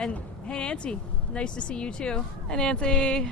And hey, Nancy, nice to see you too. Hi, Nancy.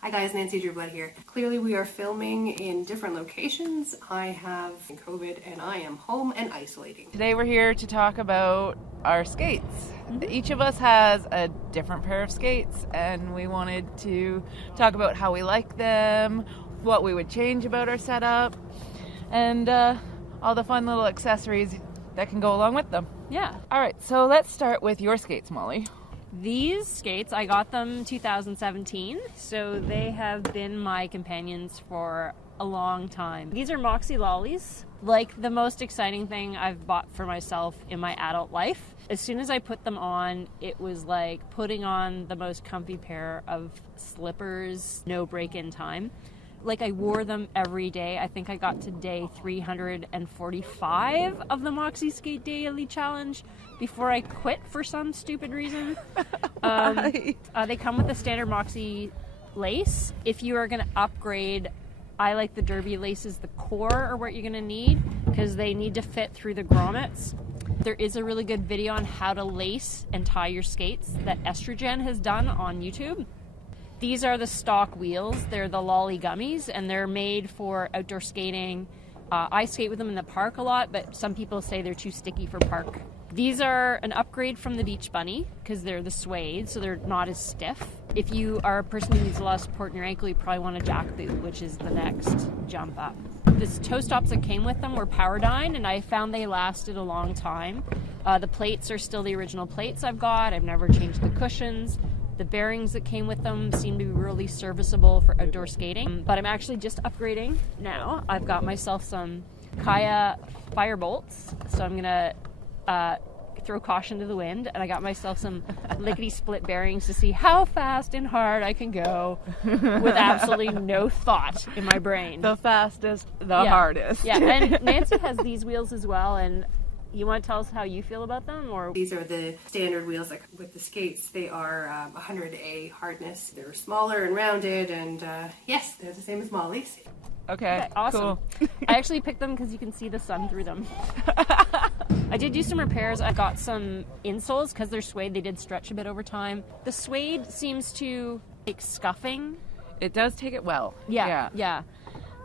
Hi guys, Nancy Drewblood here. Clearly we are filming in different locations. I have COVID and I am home and isolating. Today we're here to talk about our skates. Each of us has a different pair of skates, and we wanted to talk about how we like them, what we would change about our setup, and all the fun little accessories that can go along with them. Yeah. All right, so let's start with your skates, Molly. These skates, I got them 2017, so they have been my companions for a long time. These are Moxi lollies. Like, the most exciting thing I've bought for myself in my adult life. As soon as I put them on, it was like putting on the most comfy pair of slippers, no break-in time. Like, I wore them every day. I think I got to day 345 of the Moxie Skate Daily Challenge before I quit for some stupid reason. They come with the standard Moxie lace. If you are going to upgrade, I like the derby laces. The core are what you're going to need because they need to fit through the grommets. There is a really good video on how to lace and tie your skates that Estrogen has done on YouTube. These are the stock wheels. They're the Lolly Gummies, and they're made for outdoor skating. I skate with them in the park a lot, but some people say they're too sticky for park. These are an upgrade from the Beach Bunny because they're the suede, so they're not as stiff. If you are a person who needs a lot of support in your ankle, you probably want a jack boot, which is the next jump up. The toe stops that came with them were Powerdyne, and I found they lasted a long time. The plates are still the original plates I've got. I've never changed the cushions. The bearings that came with them seem to be really serviceable for outdoor skating. But I'm actually just upgrading now. I've got myself some Kaya fire bolts, so I'm gonna throw caution to the wind, and I got myself some lickety split bearings to see how fast and hard I can go with absolutely no thought in my brain. The fastest, the hardest. Yeah, and Nancy has these wheels as well, and you want to tell us how you feel about them? Or These are the standard wheels, like with the skates. They are 100A hardness. They're smaller and rounded, and yes, they're the same as Molly's. Okay, awesome. Cool. I actually picked them because you can see the sun through them. I did do some repairs. I got some insoles because they're suede. They did stretch a bit over time. The suede seems to take scuffing. It does take it well. Yeah.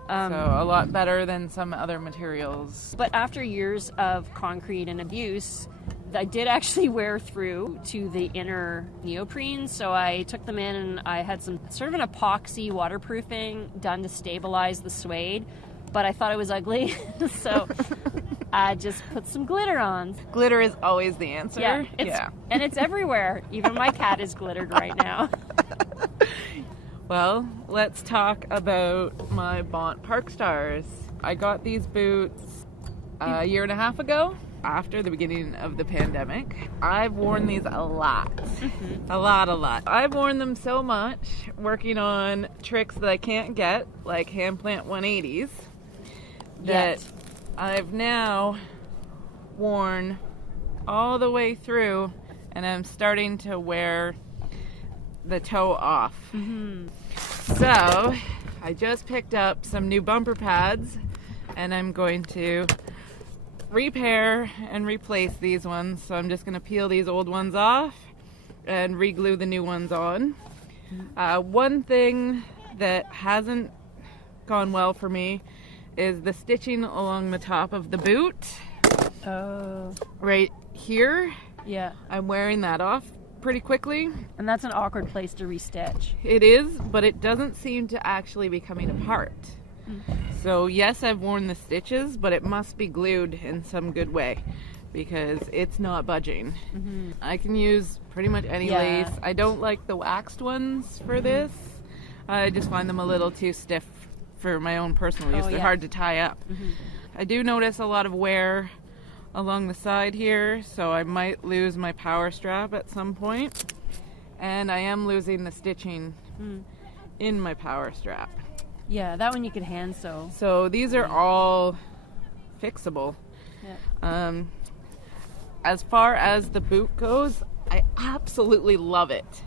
So a lot better than some other materials. But after years of concrete and abuse, I did actually wear through to the inner neoprene, so I took them in and I had some sort of an epoxy waterproofing done to stabilize the suede, but I thought it was ugly, so I just put some glitter on. Glitter is always the answer. Yeah. And it's everywhere. Even my cat is glittered right now. Well, let's talk about my Bont Parkstars. I got these boots a year and a half ago, after the beginning of the pandemic. I've worn these a lot. A lot. I've worn them so much working on tricks that I can't get, like hand plant 180s, that I've now worn all the way through, and I'm starting to wear the toe off. So I just picked up some new bumper pads, and I'm going to repair and replace these ones. So I'm just going to peel these old ones off and re-glue the new ones on. One thing that hasn't gone well for me is the stitching along the top of the boot. Oh. Right here. Yeah. I'm wearing that off pretty quickly. And that's an awkward place to restitch. It is, but it doesn't seem to actually be coming apart. So yes, I've worn the stitches, but it must be glued in some good way because it's not budging. I can use pretty much any lace. I don't like the waxed ones for this. I just find them a little too stiff for my own personal use. They're hard to tie up. I do notice a lot of wear along the side here, so I might lose my power strap at some point. And I am losing the stitching in my power strap. Yeah, that one you could hand sew. So these are all fixable. As far as the boot goes, I absolutely love it.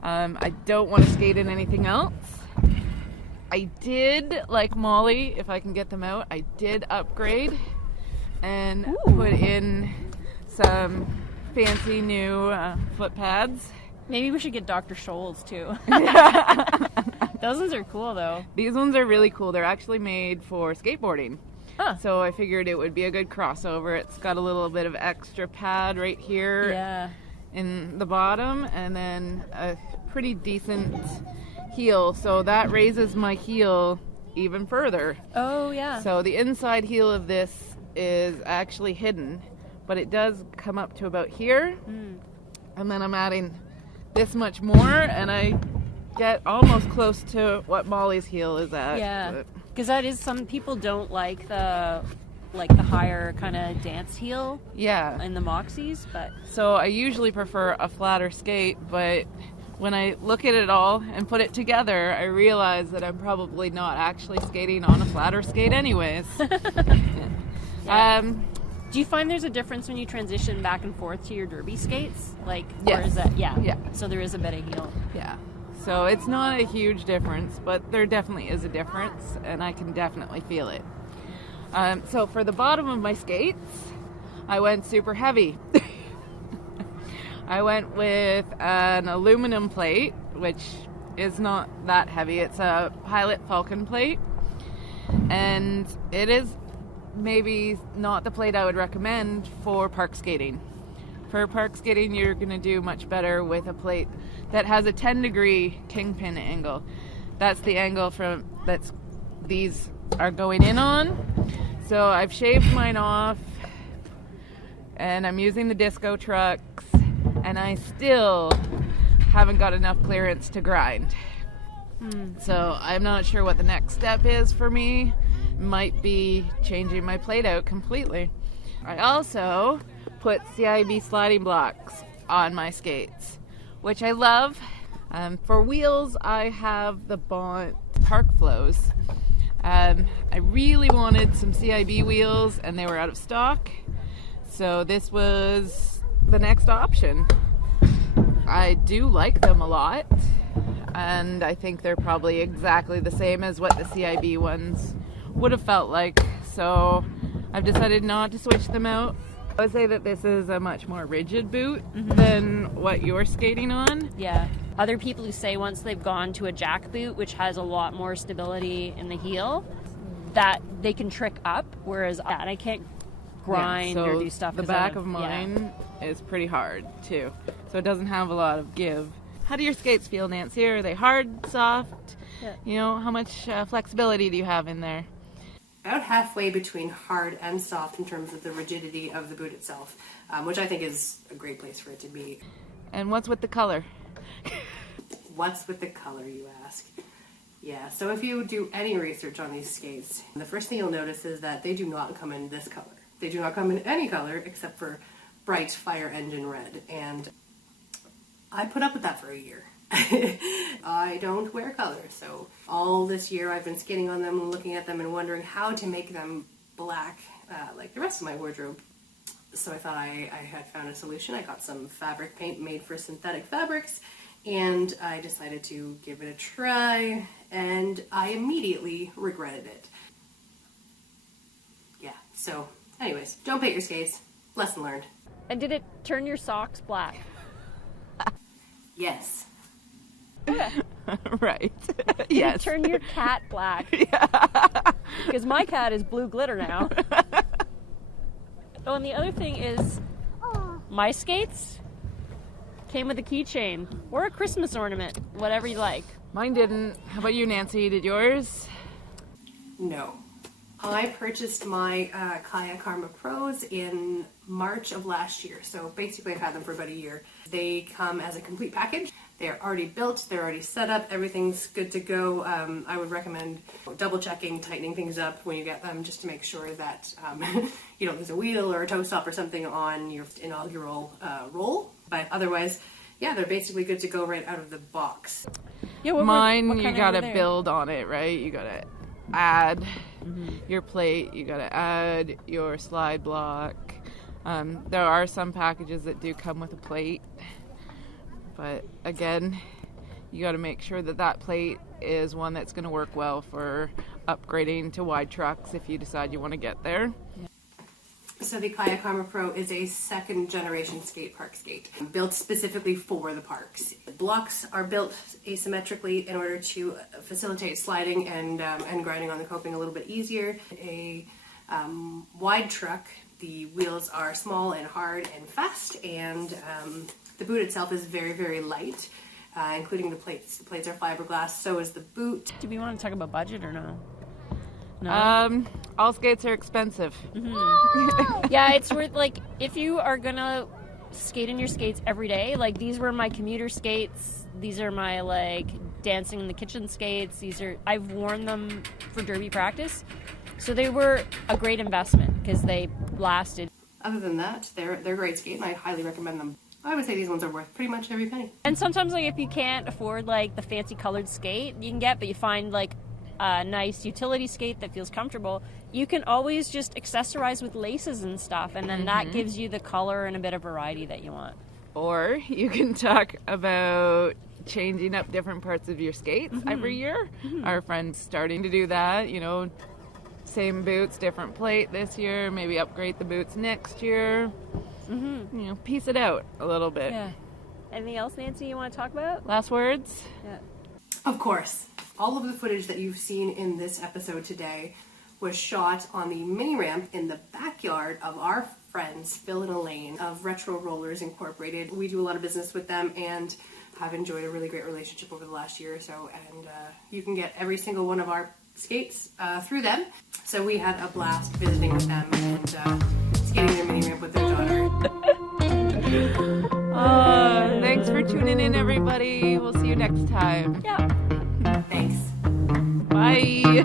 I don't want to skate in anything else. I did, like Molly, if I can get them out, I did upgrade and put in some fancy new foot pads. Maybe we should get Dr. Scholl's too. Those ones are cool though. These ones are really cool. They're actually made for skateboarding. Huh. So I figured it would be a good crossover. It's got a little bit of extra pad right here. Yeah. In the bottom, and then a pretty decent heel, so that raises my heel even further. Oh yeah. So the inside heel of this is actually hidden, but it does come up to about here. And then I'm adding this much more, and I get almost close to what Molly's heel is at. Yeah, because that is, some people don't like the higher kind of dance heel. Yeah. In the Moxies, but so I usually prefer a flatter skate, but when I look at it all and put it together, I realize that I'm probably not actually skating on a flatter skate anyways. Yeah. Do you find there's a difference when you transition back and forth to your derby skates? Like, yes. Or is that, yeah. Yeah. So there is a bit of heel. Yeah. So it's not a huge difference, but there definitely is a difference, and I can definitely feel it. So for the bottom of my skates, I went super heavy. I went with an aluminum plate, which is not that heavy. It's a Pilot Falcon plate, and it is maybe not the plate I would recommend for park skating. For park skating, you're going to do much better with a plate that has a 10-degree kingpin angle. That's the angle that's these are going in on. So I've shaved mine off, and I'm using the disco trucks, and I still haven't got enough clearance to grind. So I'm not sure what the next step is for me. Might be changing my plate out completely. I also put CIB sliding blocks on my skates, which I love. For wheels, I have the Bont Park Flows. I really wanted some CIB wheels, and they were out of stock, so this was the next option. I do like them a lot, and I think they're probably exactly the same as what the CIB ones would have felt like, so I've decided not to switch them out. I would say that this is a much more rigid boot than what you're skating on. Yeah. Other people who say once they've gone to a jack boot, which has a lot more stability in the heel, that they can trick up, whereas I can't grind so or do stuff. The back of mine is pretty hard too, so it doesn't have a lot of give. How do your skates feel, Nancy? Are they hard, soft? Yeah. You know, how much flexibility do you have in there? About halfway between hard and soft in terms of the rigidity of the boot itself, which I think is a great place for it to be. And what's with the color? What's with the color, you ask? Yeah, so if you do any research on these skates, the first thing you'll notice is that they do not come in this color. They do not come in any color except for bright fire engine red, and I put up with that for a year. I don't wear color, so all this year I've been skating on them and looking at them and wondering how to make them black like the rest of my wardrobe. So I thought I had found a solution. I got some fabric paint made for synthetic fabrics, and I decided to give it a try, and I immediately regretted it. Yeah, so anyways, don't paint your skates. Lesson learned. And did it turn your socks black? Yes. Right. Did Yes. it turn your cat black? Yeah. Because my cat is blue glitter now. Oh, and the other thing is, my skates came with a keychain or a Christmas ornament, whatever you like. Mine didn't. How about you, Nancy? Did yours? No. I purchased my Kaya Karma Pros in March of last year, so basically I've had them for about a year. They come as a complete package. They're already built, they're already set up, everything's good to go. I would recommend double checking, tightening things up when you get them, just to make sure that you don't lose a wheel or a toe stop or something on your inaugural roll. But otherwise, yeah, they're basically good to go right out of the box. Yeah, Mine, what you kind gotta were there? build on it, right? You gotta add your plate, you gotta add your slide block. There are some packages that do come with a plate, but again, you gotta make sure that that plate is one that's gonna work well for upgrading to wide trucks if you decide you want to get there. So the Kayak Armor Pro is a second generation skate park skate built specifically for the parks. The blocks are built asymmetrically in order to facilitate sliding and grinding on the coping a little bit easier. A wide truck, the wheels are small and hard and fast, and the boot itself is very, very light, including the plates. The plates are fiberglass, so is the boot. Do we want to talk about budget or no? No. All skates are expensive. Yeah, it's worth, like, if you are gonna skate in your skates every day, like, these were my commuter skates, these are my, like, dancing in the kitchen skates, I've worn them for derby practice, so they were a great investment because they lasted. Other than that, they're a great skate, and I highly recommend them. I would say these ones are worth pretty much every penny. And sometimes, like, if you can't afford, like, the fancy colored skate you can get, but you find, like, a nice utility skate that feels comfortable, you can always just accessorize with laces and stuff, and then that gives you the color and a bit of variety that you want. Or you can talk about changing up different parts of your skates every year. Our friend's starting to do that, you know, same boots, different plate this year, maybe upgrade the boots next year. You know, piece it out a little bit. Yeah. Anything else, Nancy, you want to talk about? Last words? Yeah. Of course, all of the footage that you've seen in this episode today was shot on the mini ramp in the backyard of our friends Phil and Elaine of Retro Rollers Incorporated. We do a lot of business with them and have enjoyed a really great relationship over the last year or so, and you can get every single one of our skates through them. So we had a blast visiting with them and skating their mini ramp with their daughter. Thanks for tuning in, everybody. We'll see you next time. Yeah. Thanks. Bye.